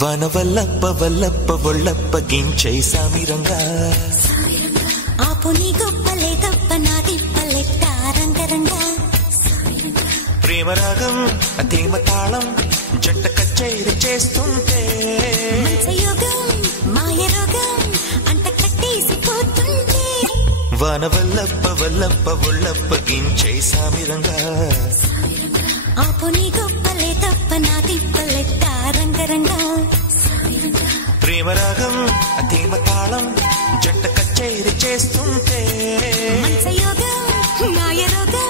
వన వల్లప్ప వల్లప్ప ఒళ్ళప్ప గించై సామిరంగా ఆపుని గొప్పలే గొప్ప నా తిప్పలెట్ట రంగరంగా ప్రేమరాగం అతేమ తాళం జంట కచేరి చేస్తుంటే మంచయోగం మాయ రోగం అంట కట్టేసిపోతుంటే వన వల్లప్ప వల్లప్ప ఒళ్ళప్ప గించై సామిరంగా ఆపుని గొప్పలే గొప్ప నా తిప్పలెట్ట రంగరంగా ప్రేమరాగం అతేమ తాళం జంట కచేరి చేస్తుంటే మంచయోగం మాయ రోగం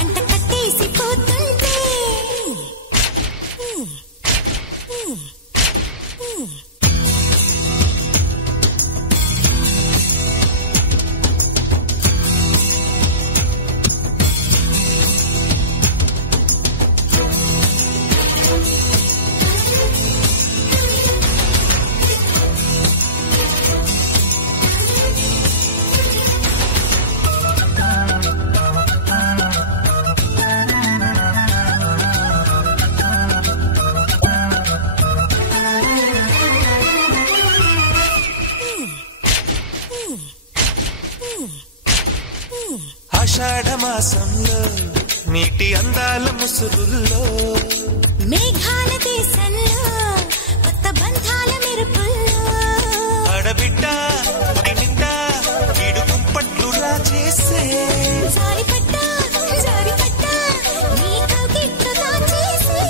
అంట కట్టేసిపోతుంటే ఆషాఢ మాసంలో నీటి అందాల ముసురుల్లో మేఘాల దేశంలో కొత్త బంధాల మెరుపుల్లో ఆడబిడ్డ నిండా వీడు కుంపట్లురా చేసే జారిపడ్డా నీ కవిత్వగా చేసి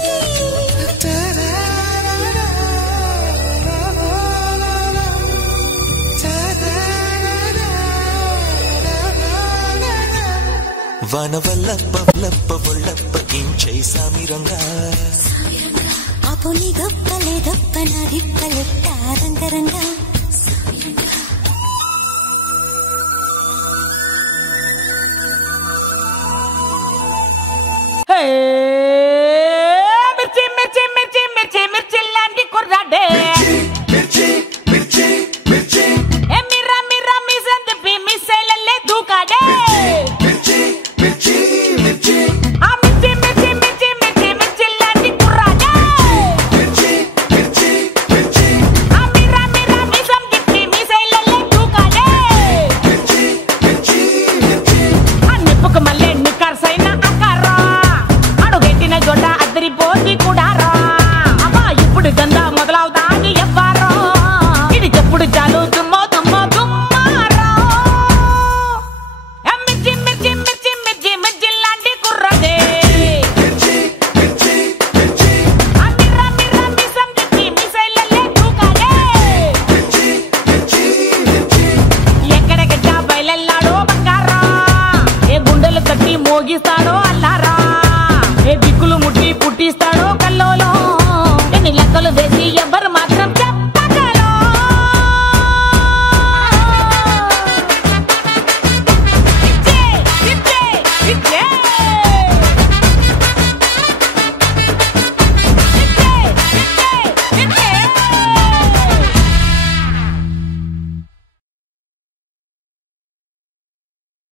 వన వల్లప్ప వల్లప్ప ఒళ్ళప్ప గించై సామిరంగా ఆపుని గొప్పలే గొప్ప నా దిప్పలెట్ట రంగరంగా